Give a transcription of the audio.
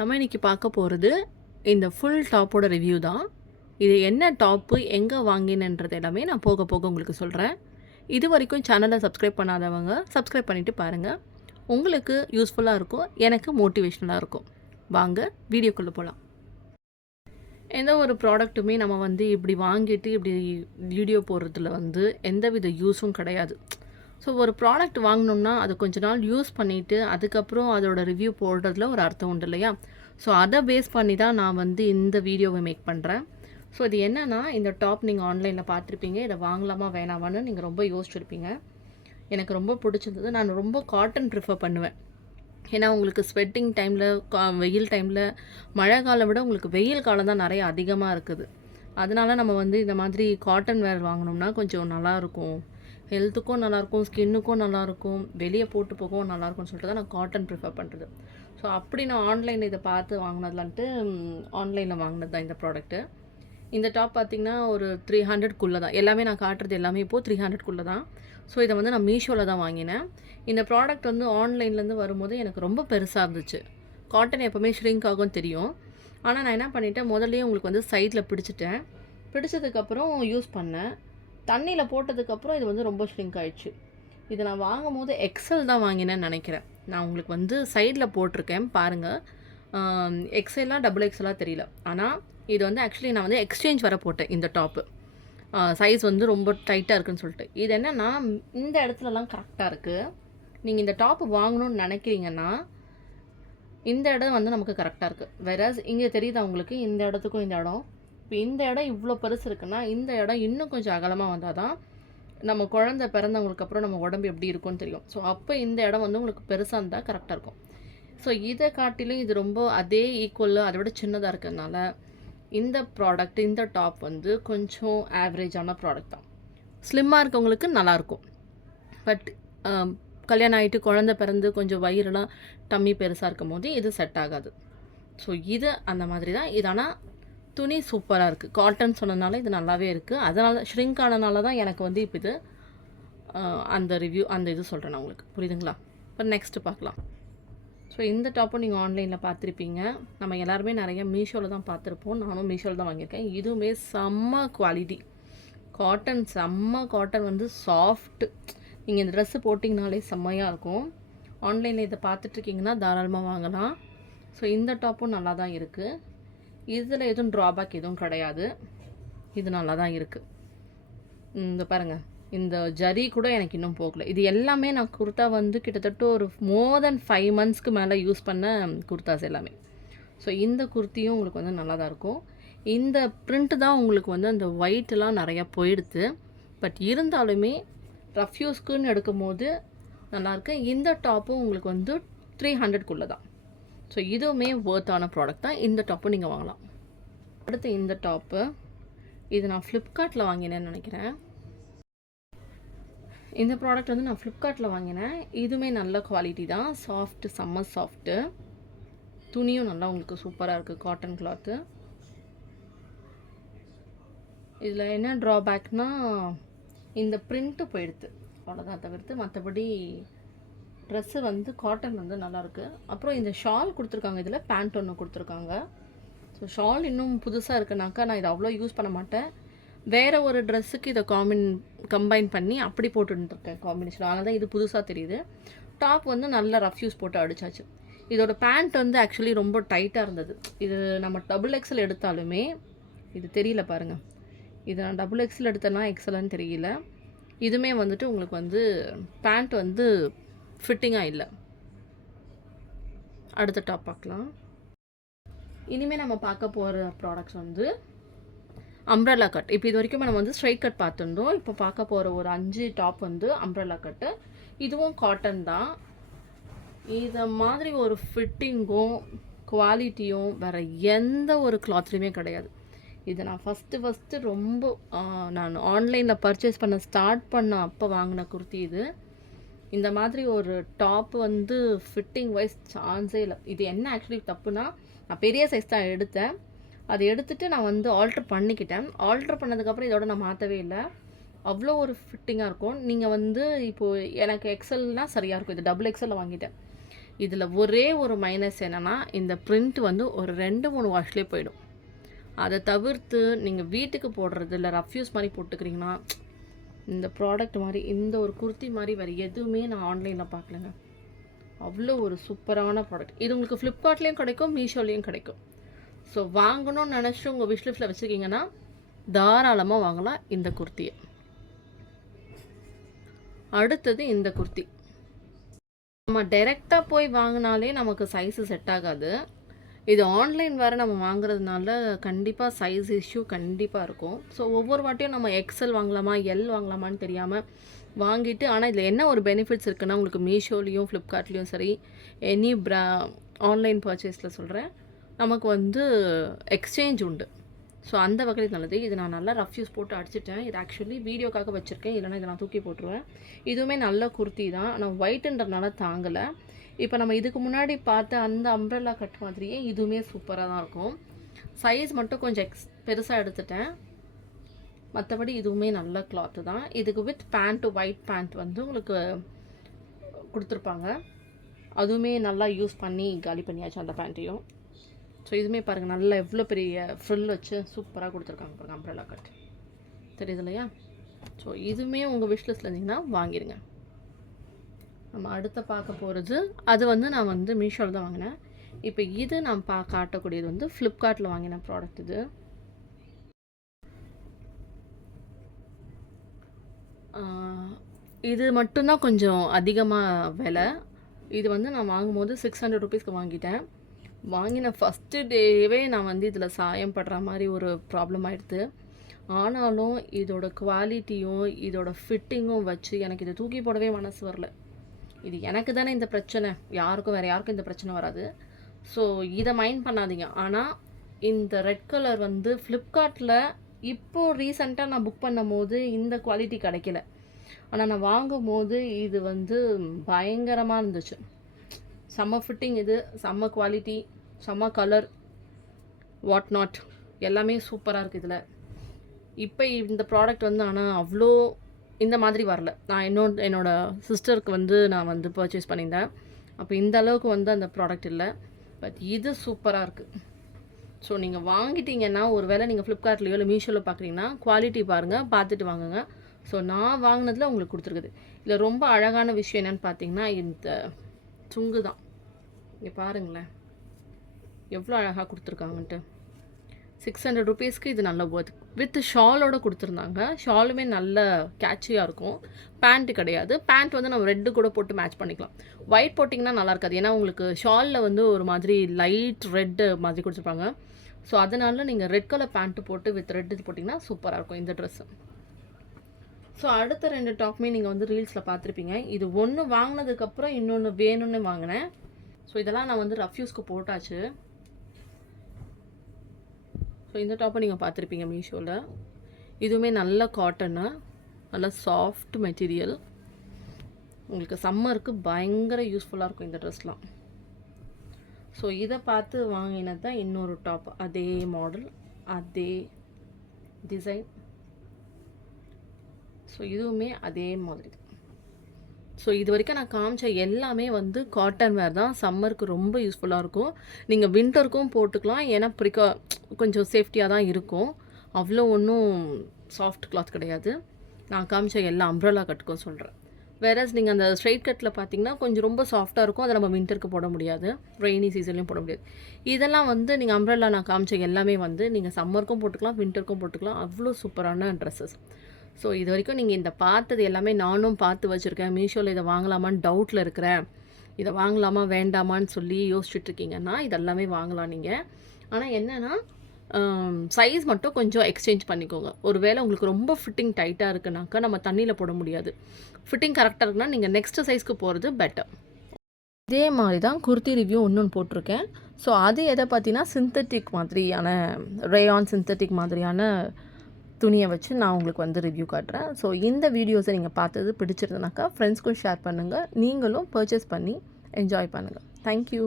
நம்ம இன்றைக்கி பார்க்க போகிறது இந்த ஃபுல் டாப்போட ரிவ்யூ தான். இது என்ன டாப்பு, எங்கே வாங்கினன்றது எல்லாமே நான் போக போக உங்களுக்கு சொல்கிறேன். இது வரைக்கும் சேனலை சப்ஸ்கிரைப் பண்ணாதவங்க சப்ஸ்கிரைப் பண்ணிவிட்டு பாருங்கள். உங்களுக்கு யூஸ்ஃபுல்லாக இருக்கும், எனக்கு மோட்டிவேஷ்னலாக இருக்கும். வாங்க வீடியோக்குள்ளே போகலாம். எந்த ஒரு ப்ராடக்ட்டுமே நம்ம இப்படி வாங்கிட்டு இப்படி வீடியோ போடுறதுல எந்தவித யூஸும் கிடையாது. ஸோ ஒரு ப்ராடக்ட் வாங்கினோம்னா அது கொஞ்ச நாள் யூஸ் பண்ணிவிட்டு அதுக்கப்புறம் அதோட ரிவ்யூ போடுறதுல ஒரு அர்த்தம் உண்டு இல்லையா? ஸோ அதை பேஸ் பண்ணி தான் நான் இந்த வீடியோவை மேக் பண்ணுறேன். ஸோ இது என்னென்னா, இந்த டாப் நீங்கள் ஆன்லைனில் பார்த்துருப்பீங்க. இதை வாங்கலாமா வேணாமான்னு நீங்கள் ரொம்ப யோசிச்சுருப்பீங்க. எனக்கு ரொம்ப பிடிச்சிருந்தது. நான் ரொம்ப காட்டன் ப்ரிஃபர் பண்ணுவேன். ஏன்னா உங்களுக்கு ஸ்வெட்டிங் டைமில், வெயில் டைமில், மழை காலம் விட உங்களுக்கு வெயில் காலம் தான் நிறைய அதிகமாக இருக்குது. அதனால நம்ம இந்த மாதிரி காட்டன் வேர் வாங்கினோம்னா கொஞ்சம் நல்லாயிருக்கும், ஹெல்த்துக்கும் நல்லாயிருக்கும், ஸ்கின்னுக்கும் நல்லாயிருக்கும், வெளியே போட்டு போகவும் நல்லாயிருக்கும்னு சொல்லிட்டு தான் நான் காட்டன் ப்ரிஃபர் பண்ணுறது. ஸோ அப்படி நான் ஆன்லைனில் இதை பார்த்து வாங்கினதுலான்ட்டு ஆன்லைனில் வாங்கினது தான் இந்த ப்ராடக்ட்டு. இந்த டாப் பார்த்திங்கன்னா ஒரு 300க்குள்ளே தான். எல்லாமே நான் காட்டுறது எல்லாமே இப்போது 300க்குள்ளே தான். ஸோ இதை நான் மீஷோவில் தான் வாங்கினேன். இந்த ப்ராடக்ட் ஆன்லைன்லேருந்து வரும்போது எனக்கு ரொம்ப பெருசாக இருந்துச்சு. காட்டன் எப்போவுமே ஷ்ரிங்க் ஆகும் தெரியும். ஆனால் நான் என்ன பண்ணிட்டேன், முதல்லையே உங்களுக்கு சைடில் பிடிச்சிட்டேன். பிடிச்சதுக்கப்புறம் யூஸ் பண்ணேன். தண்ணியில் போட்டதுக்கப்புறம் இது ரொம்ப ஷ்ரிங்க் ஆகிடுச்சு. இதை நான் வாங்கும் போது எக்ஸல் தான் வாங்கினேன்னு நினைக்கிறேன். நான் உங்களுக்கு சைடில் போட்டிருக்கேன் பாருங்கள். எக்ஸலாக டபுள் எக்ஸலாக தெரியல. ஆனால் இது ஆக்சுவலி நான் எக்ஸ்சேஞ்ச் வர போட்டேன் இந்த டாப்பு. சைஸ் ரொம்ப டைட்டாக இருக்குதுன்னு சொல்லிட்டு. இது என்னென்னா, இந்த இடத்துலலாம் கரெக்டாக இருக்குது. நீங்கள் இந்த டாப்பு வாங்கணும்னு நினைக்கிறீங்கன்னா இந்த இடம் நமக்கு கரெக்டாக இருக்குது. வேறாஸ் இங்கே தெரியுதா உங்களுக்கு, இந்த இடத்துக்கும் இந்த இடம். இப்போ இந்த இடம் இவ்வளோ பெருசு இருக்குன்னா இந்த இடம் இன்னும் கொஞ்சம் அகலமாக வந்தால் தான் நம்ம குழந்தை பிறந்தவங்களுக்கு அப்புறம் நம்ம உடம்பு எப்படி இருக்கும்னு தெரியும். ஸோ அப்போ இந்த இடம் உங்களுக்கு பெருசாக இருந்தால் கரெக்டாக இருக்கும். ஸோ இதை காட்டிலும் இது ரொம்ப அதே ஈக்குவலாக அதை விட சின்னதாக இருக்கிறதுனால இந்த ப்ராடக்ட், இந்த டாப் கொஞ்சம் ஆவரேஜான ப்ராடக்ட் தான். ஸ்லிம்மாக இருக்கவங்களுக்கு நல்லாயிருக்கும். பட் கல்யாணம் ஆகிட்டு குழந்தை பிறந்து கொஞ்சம் வயிறுலாம் டம்மி பெருசாக இருக்கும் போது இது செட் ஆகாது. ஸோ இது அந்த மாதிரி தான். இது ஆனால் துணி சூப்பராக இருக்குது. காட்டன் சொன்னதுனால இது நல்லாவே இருக்குது. அதனால் ஷ்ரிங்க் ஆனதுனால தான் எனக்கு இப்போ இது அந்த ரிவ்யூ அந்த இது சொல்கிறேன் நான் உங்களுக்கு. புரியுதுங்களா? இப்போ நெக்ஸ்ட்டு பார்க்கலாம். ஸோ இந்த டாப்பும் நீங்கள் ஆன்லைனில் பார்த்துருப்பீங்க. நம்ம எல்லாருமே நிறைய மீஷோவில் தான் பார்த்துருப்போம். நானும் மீஷோவில் தான் வாங்கியிருக்கேன். இதுவுமே செம்ம குவாலிட்டி காட்டன், செம்ம காட்டன் சாஃப்ட்டு. நீங்கள் இந்த ட்ரெஸ்ஸு போட்டிங்கனாலே செம்மையாக இருக்கும். ஆன்லைனில் இதை பார்த்துட்ருக்கீங்கன்னா தாராளமாக வாங்கலாம். ஸோ இந்த டாப்பும் நல்லா தான் இருக்குது. இதில் எதுவும் ட்ராபேக் எதுவும் கிடையாது. இது நல்லா தான் இருக்குது. இந்த பாருங்கள், இந்த ஜரி கூட எனக்கு இன்னும் போகலை. இது எல்லாமே நான் குர்த்தா கிட்டத்தட்ட ஒரு மோர் தென் 5 monthsக்கு மேலே யூஸ் பண்ண குர்த்தாஸ் எல்லாமே. ஸோ இந்த குர்த்தியும் உங்களுக்கு நல்லா தான் இருக்கும். இந்த பிரிண்ட் தான் உங்களுக்கு அந்த ஒயிட்டெலாம் நிறையா போயிடுது. பட் இருந்தாலுமே ரஃப் யூஸ்க்குன்னு எடுக்கும் போது நல்லாயிருக்கு. இந்த டாப்பும் உங்களுக்கு 300க்குள்ளே தான். ஸோ இதுவுமே ஒர்த்தான ப்ராடக்ட் தான். இந்த டாப்பும் நீங்கள் வாங்கலாம். அடுத்து இந்த டாப்பு, இது நான் ஃப்ளிப்கார்ட்டில் வாங்கினேன்னு நினைக்கிறேன். இந்த ப்ராடக்ட் நான் ஃப்ளிப்கார்ட்டில் வாங்கினேன். இதுவுமே நல்ல குவாலிட்டி தான். சாஃப்ட்டு, செம்ம சாஃப்ட்டு. துணியும் நல்லா உங்களுக்கு சூப்பராக இருக்குது, காட்டன் கிளாத்து. இதில் என்ன ட்ராபேக்னால் இந்த ப்ரிண்ட்டு போயிடுது, அவ்வளோதான். தவிர்த்து மற்றபடி ட்ரெஸ்ஸு காட்டன் நல்லாயிருக்கு. அப்புறம் இந்த ஷால் கொடுத்துருக்காங்க. இதில் பேண்ட் ஒன்று கொடுத்துருக்காங்க. ஸோ ஷால் இன்னும் புதுசாக இருக்குனாக்கா நான் இதை அவ்வளோ யூஸ் பண்ண மாட்டேன். வேறு ஒரு ட்ரெஸ்ஸுக்கு இதை கம்பைன் பண்ணி அப்படி போட்டுருக்கேன் காம்பினேஷன். அதனால தான் இது புதுசாக தெரியுது. டாப் நல்ல ரஃப் யூஸ் போட்டு அடித்தாச்சு. இதோட பேண்ட் ஆக்சுவலி ரொம்ப டைட்டாக இருந்தது. இது நம்ம டபுள் எக்ஸல் எடுத்தாலுமே இது தெரியல பாருங்கள். இது நான் டபுள் எக்ஸல் எடுத்தேன்னா எக்ஸல்னு தெரியல. இதுவுமே உங்களுக்கு பேண்ட் ஃபிட்டிங்காக இல்லை. அடுத்த டாப் பார்க்கலாம். இனிமேல் நம்ம பார்க்க போகிற ப்ராடக்ட்ஸ் அம்ப்ரெல்லா கட். இப்போ இது வரைக்கும் நம்ம ஸ்ட்ரைட் கட் பார்த்துருந்தோம். இப்போ பார்க்க போகிற ஒரு 5 டாப் அம்ப்ரெல்லா கட்டு. இதுவும் காட்டன் தான். இதை மாதிரி ஒரு ஃபிட்டிங்கும் குவாலிட்டியும் வேறு எந்த ஒரு கிளாத்லேயுமே கிடையாது. இதை நான் ஃபஸ்ட்டு ரொம்ப நான் ஆன்லைனில் பர்ச்சேஸ் பண்ண ஸ்டார்ட் பண்ண அப்போ வாங்கின குர்த்தி இது. இந்த மாதிரி ஒரு டாப்பு ஃபிட்டிங் வைஸ் சான்ஸே இல்லை. இது என்ன ஆக்சுவலி தப்புனா, நான் பெரிய சைஸ் தான் எடுத்தேன். அதை எடுத்துகிட்டு நான் ஆல்ட்ரு பண்ணிக்கிட்டேன். ஆல்ட்ரு பண்ணதுக்கப்புறம் இதோட நான் மாற்றவே இல்லை. அவ்வளோ ஒரு ஃபிட்டிங்காக இருக்கும். நீங்கள் இப்போது எனக்கு எக்ஸல்னால் சரியாக இருக்கும். இது டபுள் எக்ஸலில் வாங்கிட்டேன். இதில் ஒரே ஒரு மைனஸ் என்னென்னா, இந்த பிரிண்ட் வந்து ஒரு 2-3 வாஷ்லேயே போயிடும். அதை தவிர்த்து நீங்கள் வீட்டுக்கு போடுறது இல்லை ரஃப் யூஸ் மாதிரி போட்டுக்கிறீங்கன்னா, இந்த ப்ராடக்ட் மாதிரி இந்த ஒரு குர்த்தி மாதிரி வேறு எதுவுமே நான் ஆன்லைனில் பார்க்கலங்க. அவ்வளோ ஒரு சூப்பரான ப்ராடக்ட். இது உங்களுக்கு ஃப்ளிப்கார்ட்லேயும் கிடைக்கும், மீஷோலேயும் கிடைக்கும். ஸோ வாங்கணும்னு நினச்சிட்டு உங்கள் விஷ்லிஸ்ட்டில் வச்சுருக்கீங்கன்னா தாராளமாக வாங்கலாம் இந்த குர்த்தியை. அடுத்தது இந்த குர்த்தி. நம்ம டைரெக்டாக போய் வாங்கினாலே நமக்கு சைஸு செட் ஆகாது. இது ஆன்லைன் வேறு நம்ம வாங்குறதுனால கண்டிப்பாக சைஸ் இஷ்யூ கண்டிப்பாக இருக்கும். ஸோ ஒவ்வொரு வாட்டியும் நம்ம எக்ஸ்எல் வாங்கலாமா எல் வாங்கலாமான்னு தெரியாமல் வாங்கிட்டு, ஆனால் இதில் என்ன ஒரு பெனிஃபிட்ஸ் இருக்குன்னா, உங்களுக்கு மீஷோலேயும் ஃப்ளிப்கார்ட்லேயும் சரி எனி ஆன்லைன் பர்ச்சேஸில் சொல்கிறேன், நமக்கு வந்து எக்ஸ்சேஞ்ச் உண்டு. ஸோ அந்த வகையில் நல்லது. இது நான் நல்லா ரஃப் யூஸ் போட்டு அடிச்சிட்டேன். இது ஆக்சுவலி வீடியோக்காக வச்சுருக்கேன், இல்லைனா இதை நான் தூக்கி போட்டுருவேன். இதுவுமே நல்ல குர்த்தி தான், ஆனால் ஒயிட்டுன்றதுனால தாங்கலை. இப்போ நம்ம இதுக்கு முன்னாடி பார்த்த அந்த அம்ப்ரெல்லா கட் மாதிரியே இதுவுமே சூப்பராக தான் இருக்கும். சைஸ் மட்டும் கொஞ்சம் பெருசாக எடுத்துட்டேன். மற்றபடி இதுவுமே நல்ல கிளாத்து தான். இதுக்கு வித் பேண்ட்டு ஒயிட் பேண்ட் வந்து உங்களுக்கு கொடுத்துருப்பாங்க. அதுவுமே நல்லா யூஸ் பண்ணி காலி பண்ணியாச்சு அந்த பேண்ட்டையும். ஸோ இதுவுமே பாருங்கள், நல்லா எவ்வளோ பெரிய ஃப்ரில் வச்சு சூப்பராக கொடுத்துருக்காங்க பாருங்கள் அம்ப்ரெல்லா கட். தெரியுது இல்லையா? ஸோ இதுவுமே உங்கள் விஷ்லிஸ்ட்டில் இருந்தீங்கன்னா வாங்கிடுங்க. நம்ம அடுத்த பார்க்க போகிறது, அது வந்து நான் வந்து மீஷோவில் தான் வாங்கினேன். இப்போ இது நான் காட்டக்கூடியது வந்து ஃப்ளிப்கார்ட்டில் வாங்கின ப்ராடக்ட். இது மட்டும்தான் கொஞ்சம் அதிகமாக விலை. இது வந்து நான் வாங்கும்போது 600 ருபீஸ்க்கு வாங்கிட்டேன். வாங்கின ஃபஸ்ட்டு டேவே நான் வந்து இதில் சாயம் படுற மாதிரி ஒரு ப்ராப்ளம் ஆகிடுது. ஆனாலும் இதோட குவாலிட்டியும் இதோட ஃபிட்டிங்கும் வச்சு எனக்கு இதை தூக்கி போடவே மனசு வரல. இது எனக்கு தானே இந்த பிரச்சனை, வேறு யாருக்கும் இந்த பிரச்சனை வராது. ஸோ இதை மைண்ட் பண்ணாதீங்க. ஆனால் இந்த ரெட் கலர் வந்து ஃப்ளிப்கார்ட்டில் இப்போது ரீசெண்டாக நான் புக் பண்ணும் போது இந்த குவாலிட்டி கிடைக்கல. ஆனால் நான் வாங்கும் போது இது வந்து பயங்கரமாக இருந்துச்சு. செம்ம ஃபிட்டிங், இது செம்ம குவாலிட்டி, செம்ம கலர், வாட் நாட் எல்லாமே சூப்பராக இருக்குது இதில். இப்போ இந்த ப்ராடக்ட் வந்து ஆனால் அவ்வளோ இந்த மாதிரி வரல. நான் என்னோடய சிஸ்டருக்கு வந்து நான் வந்து பர்ச்சேஸ் பண்ணியிருந்தேன். அப்போ இந்த அளவுக்கு வந்து அந்த ப்ராடக்ட் இல்லை. பட் இது சூப்பராக இருக்குது. ஸோ நீங்கள் வாங்கிட்டீங்கன்னா, ஒரு வேளை நீங்கள் ஃப்ளிப்கார்ட்லேயோ இல்லை மீஷோவில் பார்க்குறீங்கன்னா குவாலிட்டி பாருங்கள், பார்த்துட்டு வாங்குங்க. ஸோ நான் வாங்கினதில் உங்களுக்கு கொடுத்துருக்குது. இதில் ரொம்ப அழகான விஷயம் என்னென்னு பார்த்தீங்கன்னா, இந்த சுங்கு தான். இங்கே பாருங்களேன் எவ்வளோ அழகாக கொடுத்துருக்காங்கன்ட்டு. 600 ருபீஸ்க்கு இது நல்ல ஒர்த். வித் ஷாலோடு கொடுத்துருந்தாங்க. ஷாலுமே நல்ல கேட்சியாக இருக்கும். பேண்ட்டு கிடையாது. பேண்ட் வந்து நம்ம ரெட்டு கூட போட்டு மேட்ச் பண்ணிக்கலாம். ஒயிட் போட்டிங்கன்னா நல்லா இருக்காது. ஏன்னா உங்களுக்கு ஷாலில் வந்து ஒரு மாதிரி லைட் ரெட்டு மாதிரி கொடுத்துருப்பாங்க. ஸோ அதனால நீங்கள் ரெட் கலர் பேண்ட்டு போட்டு வித் ரெட் இது போட்டிங்கன்னா சூப்பராக இருக்கும் இந்த ட்ரெஸ்ஸு. ஸோ அடுத்த 2 டாப்புமே நீங்கள் வந்து ரீல்ஸில் பார்த்துருப்பீங்க. இது ஒன்று வாங்கினதுக்கப்புறம் இன்னொன்று வேணும்னு வாங்கினேன். ஸோ இதெல்லாம் நான் வந்து ரஃப் யூஸ்க்கு போட்டாச்சு. ஸோ இந்த டாப்பை நீங்கள் பார்த்துருப்பீங்க மீஷோவில். இதுவுமே நல்ல காட்டனு, நல்ல சாஃப்ட் மெட்டீரியல். உங்களுக்கு சம்மருக்கு பயங்கர யூஸ்ஃபுல்லாக இருக்கும் இந்த ட்ரெஸ்லாம். ஸோ இதை பார்த்து வாங்கினது தான் இன்னொரு டாப். அதே மாடல், அதே டிசைன். ஸோ இதுவுமே அதே மாதிரி. ஸோ இது வரைக்கும் நான் காமிச்ச எல்லாமே வந்து காட்டன் வேர் தான். சம்மருக்கு ரொம்ப யூஸ்ஃபுல்லாக இருக்கும். நீங்கள் வின்டருக்கும் போட்டுக்கலாம். ஏன்னா கொஞ்சம் சேஃப்டியாக தான் இருக்கும். அவ்வளோ ஒன்றும் சாஃப்ட் கிளாத் கிடையாது. நான் காமிச்ச எல்லா அம்ப்ரெல்லா கட்டுக்கும் சொல்கிறேன். வேறஸ் நீங்கள் அந்த ஸ்ட்ரைட் கட்டில் பார்த்தீங்கன்னா கொஞ்சம் ரொம்ப சாஃப்டாக இருக்கும். அதை நம்ம வின்டருக்கு போட முடியாது, ரெய்னி சீசன்லையும் போட முடியாது. இதெல்லாம் வந்து நீங்கள் அம்ப்ரெல்லா நான் காமிச்ச எல்லாமே வந்து நீங்கள் சம்மருக்கும் போட்டுக்கலாம், வின்டருக்கும் போட்டுக்கலாம். அவ்வளோ சூப்பரான ட்ரெஸ்ஸஸ். ஸோ இது வரைக்கும் நீங்கள் இந்த பார்த்தது எல்லாமே நானும் பார்த்து வச்சுருக்கேன். மீஷோவில் இதை வாங்கலாமான்னு டவுட்டில் இருக்கிறேன், இதை வாங்கலாமா வேண்டாமான்னு சொல்லி யோசிச்சுட்ருக்கீங்கன்னா இதெல்லாமே வாங்கலாம் நீங்கள். ஆனால் என்னென்னா சைஸ் மட்டும் கொஞ்சம் எக்ஸ்சேஞ்ச் பண்ணிக்கோங்க. ஒரு வேளை உங்களுக்கு ரொம்ப ஃபிட்டிங் டைட்டாக இருக்குனாக்கா நம்ம தண்ணியில் போட முடியாது. ஃபிட்டிங் கரெக்டாக இருக்குன்னா நீங்கள் நெக்ஸ்ட்டு சைஸ்க்கு போகிறது பெட்டர். இதே மாதிரி தான் குர்த்தி ரிவ்யூ இன்னொன்று போட்டிருக்கேன். ஸோ அது எதை பார்த்தீங்கன்னா சிந்தட்டிக் மாதிரியான ரேயான் சிந்தட்டிக் மாதிரியான துணியை வச்சு நான் உங்களுக்கு வந்து ரிவ்யூ காட்டுறேன். ஸோ இந்த வீடியோஸை நீங்கள் பார்த்தது பிடிச்சிருந்தனாக்கா ஃப்ரெண்ட்ஸ்க்கும் ஷேர் பண்ணுங்கள். நீங்களும் பர்ச்சேஸ் பண்ணி என்ஜாய் பண்ணுங்கள். தேங்க்யூ.